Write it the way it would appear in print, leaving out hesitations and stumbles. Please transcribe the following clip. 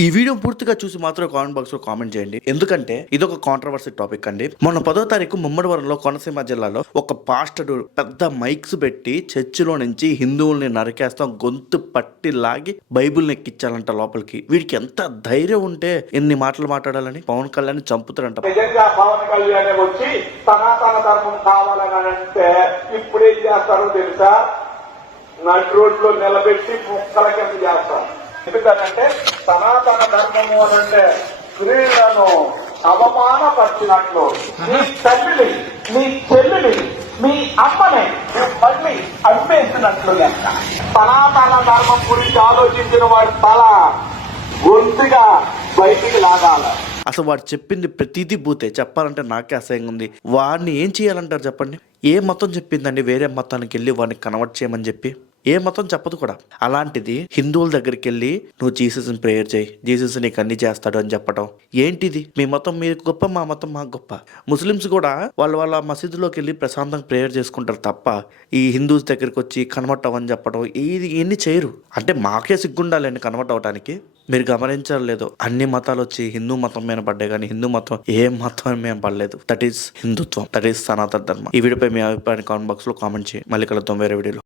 ఈ వీడియో పూర్తిగా చూసి మాత్రం కామెంట్ బాక్స్ లో కామెంట్ చేయండి. ఎందుకంటే ఇది ఒక కాంట్రవర్సీ టాపిక్ అండి. మొన్న 10వ తారీఖు ముమ్మడివరంలో కోనసీమ జిల్లాలో ఒక పాస్టర్ పెద్ద మైక్స్ పెట్టి చర్చిలో నుంచి హిందువుల్ని నరికేస్తాం, గొంతు పట్టి లాగి బైబుల్ ఎక్కించాలంట లోపలికి. వీడికి ఎంత ధైర్యం ఉంటే ఎన్ని మాటలు మాట్లాడాలని? పవన్ కళ్యాణ్ చంపుతారంట. నిజంగా పవన్ కళ్యాణ్ వచ్చి సనాతన ధర్మం కావాలని అంటే ఇప్పుడు ఏం చేస్తారో తెలుసా? నటి రోడ్లో నిలబెట్టి ముక్కల కింద చేస్తారు. ఎందుకంటే సనాతన ధర్మము అనంటే స్త్రీలను అవమానపరిచినట్లు మీ తల్లిని, మీ చెల్లిని, మీ అమ్మని మళ్ళీ అమ్మేసినట్లు లెక్క. సనాతన ధర్మం గురించి ఆలోచించిన వాడి తల గొంతుగా బయటికి లాగాల. అసలు వాడు చెప్పింది ప్రతిదీ బూతే. చెప్పాలంటే నాకే అసహ్యంగా ఉంది. వాడిని ఏం చేయాలంటారు చెప్పండి? ఏ మతం చెప్పిందండి వేరే మతానికి వెళ్ళి వాడిని కన్వర్ట్ చేయమని చెప్పి? ఏ మతం చెప్పదు కూడా. అలాంటిది హిందువుల దగ్గరికి వెళ్ళి నువ్వు జీసస్ని ప్రేయర్ చేయి, జీసస్ నీకు అన్ని చేస్తాడు అని చెప్పడం ఏంటిది? మీ మతం మీరు గొప్ప, మా మతం మాకు గొప్ప. ముస్లిమ్స్ కూడా వాళ్ళ మసీదులోకి వెళ్ళి ప్రశాంతంగా ప్రేయర్ చేసుకుంటారు తప్ప ఈ హిందూస్ దగ్గరికి వచ్చి కన్వర్ట్ అవ్వని చెప్పడం ఇవన్నీ చేయరు. అంటే మాకే సిగ్గుండాలండి కన్వర్ట్ అవ్వడానికి. మీరు గమనించాలి లేదో, అన్ని మతాలు వచ్చి హిందూ మతం మీద పడ్డాయి కానీ హిందూ మతం ఏ మతం మేము పడలేదు. దట్ ఈస్ హిందుత్వం, దట్ ఈస్ సనాతన ధర్మం. ఈ వీడియోపై మీ అభిప్రాయాన్ని కామెంట్ బాక్స్ లో కామెంట్ చేయి. మళ్ళీ కలుద్దాం వేరే వీడియోలో.